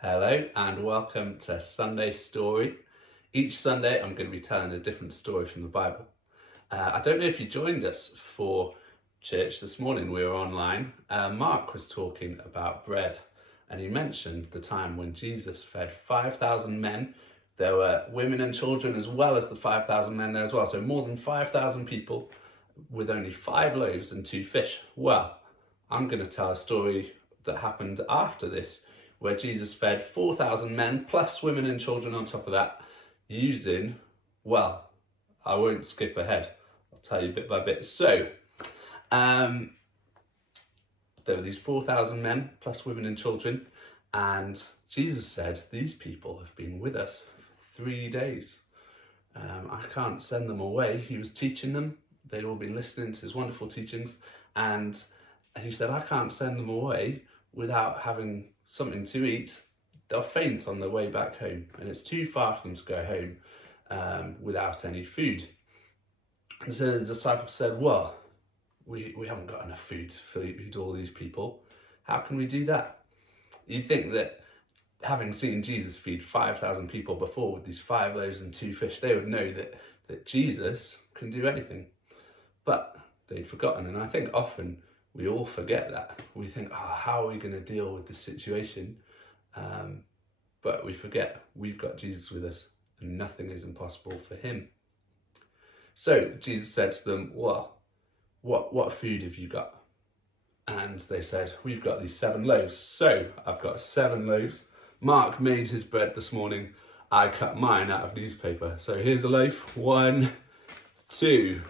Hello and welcome to Sunday Story. Each Sunday I'm going to be telling a different story from the Bible. I don't know if you joined us for church this morning, we were online. Mark was talking about bread and he mentioned the time when Jesus fed 5,000 men. There were women and children as well as the 5,000 men there as well. So more than 5,000 people with only 5 loaves and 2 fish. Well, I'm going to tell a story that happened after this, where Jesus fed 4,000 men plus women and children on top of that, using, well, I won't skip ahead. I'll tell you bit by bit. So, there were these 4,000 men plus women and children, and Jesus said, these people have been with us for 3 days. I can't send them away. He was teaching them. They'd all been listening to his wonderful teachings, and he said, I can't send them away without having something to eat. They'll faint on their way back home, and it's too far for them to go home without any food. And so the disciples said, well, we haven't got enough food to feed all these people. How can we do that? You think that having seen Jesus feed 5,000 people before with these 5 loaves and 2 fish, they would know that Jesus can do anything. But they'd forgotten, and I think often we all forget that. We think, how are we going to deal with this situation? But we forget we've got Jesus with us and nothing is impossible for him. So Jesus said to them, well, what food have you got? And they said, we've got these 7 loaves. So I've got 7 loaves. Mark made his bread this morning. I cut mine out of newspaper. So here's a loaf. 1, 2,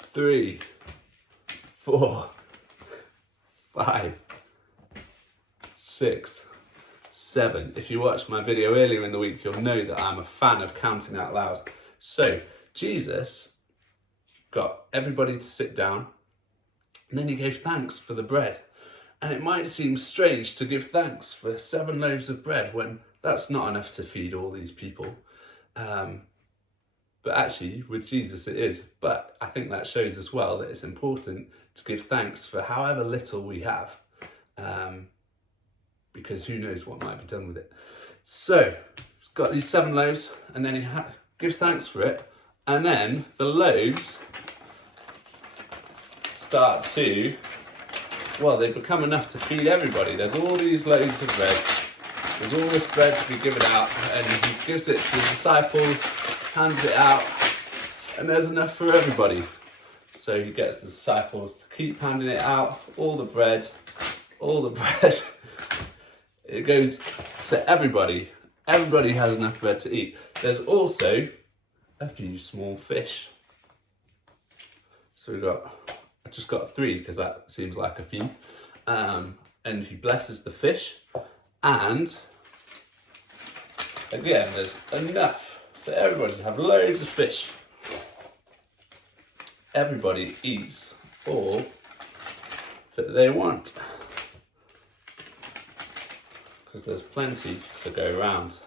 3, 4, 5, 6, 7. If you watched my video earlier in the week, you'll know that I'm a fan of counting out loud. So Jesus got everybody to sit down, and then he gave thanks for the bread. And it might seem strange to give thanks for 7 loaves of bread when that's not enough to feed all these people. But actually, with Jesus it is. But I think that shows as well that it's important to give thanks for however little we have, because who knows what might be done with it. So, he's got these 7 loaves, and then he gives thanks for it, and then the loaves start to, well, they become enough to feed everybody. There's all these loaves of bread. There's all this bread to be given out, and he gives it to the disciples, hands it out, and there's enough for everybody. So he gets the disciples to keep handing it out, all the bread. It goes to everybody. Everybody has enough bread to eat. There's also a few small fish. So I just got 3 because that seems like a few. And he blesses the fish, and again, there's enough for everybody to have loads of fish. Everybody eats all that they want, because there's plenty to go around.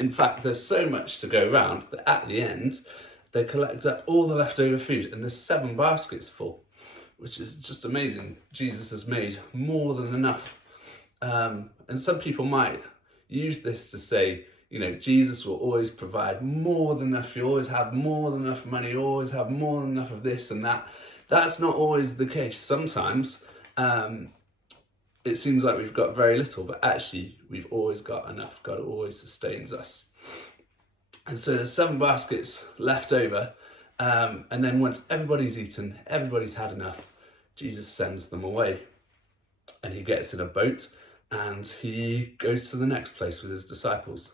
In fact, there's so much to go around that at the end, they collect up all the leftover food, and there's 7 baskets full, which is just amazing. Jesus has made more than enough. And some people might use this to say, Jesus will always provide more than enough. You always have more than enough money. You always have more than enough of this and that. That's not always the case. Sometimes it seems like we've got very little, but actually we've always got enough. God always sustains us. And so there's 7 baskets left over. And then once everybody's eaten, everybody's had enough, Jesus sends them away. And he gets in a boat and he goes to the next place with his disciples.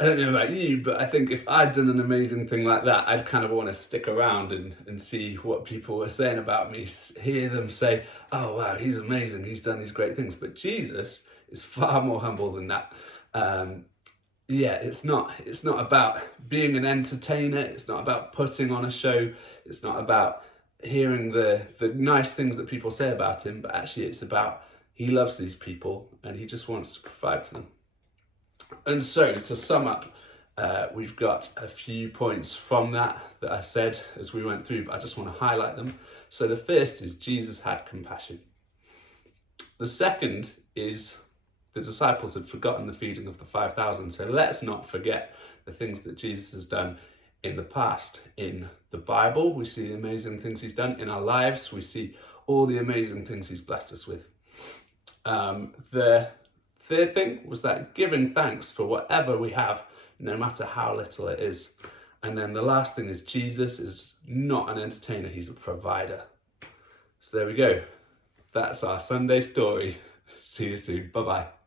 I don't know about you, but I think if I'd done an amazing thing like that, I'd kind of want to stick around and see what people were saying about me, hear them say, oh wow, he's amazing, he's done these great things. But Jesus is far more humble than that. It's not about being an entertainer, it's not about putting on a show, it's not about hearing the nice things that people say about him, but actually it's about he loves these people and he just wants to provide for them. And so, to sum up, we've got a few points from that I said as we went through, but I just want to highlight them. So the first is Jesus had compassion. The second is the disciples had forgotten the feeding of the 5,000. So let's not forget the things that Jesus has done in the past. In the Bible, we see the amazing things he's done. In our lives, we see all the amazing things he's blessed us with. The third thing was that giving thanks for whatever we have, no matter how little it is. And then the last thing is Jesus is not an entertainer, he's a provider. So there we go. That's our Sunday story. See you soon. Bye-bye.